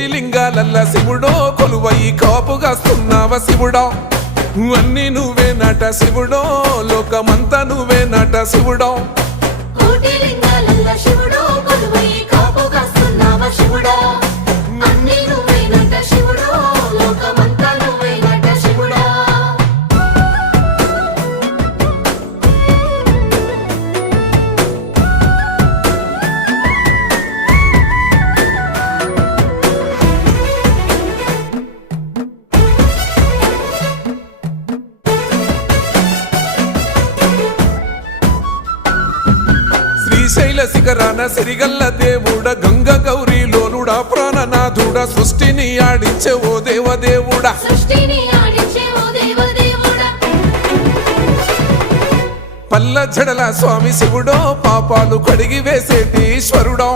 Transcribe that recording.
కోటి లింగాలల్ల శివుడో కొలువయి కాపుగాస్తున్నావ శివుడా అన్ని నువ్వే నట శివుడో లోకమంతా నువ్వే నట శివుడో కోటి లింగాలల్ల శివుడో కొలువై కాపుగాస్తున్నావ శివుడా అన్ని నువ్వేనట శివుడో లోకమంతా నువ్వేనట శివుడా శ్రీశైల శిఖరాన సిరిగల్ల దేవుడ గంగ గౌరీ లోలుడా ప్రాణనాథుడ సృష్టిని ఆడించే ఓ దేవదేవుడా సృష్టిని ఆడించే ఓ దేవదేవుడా పల్ల జడల స్వామి శివుడో పాపాలు కడిగి వేసేటి ఈశ్వరుడో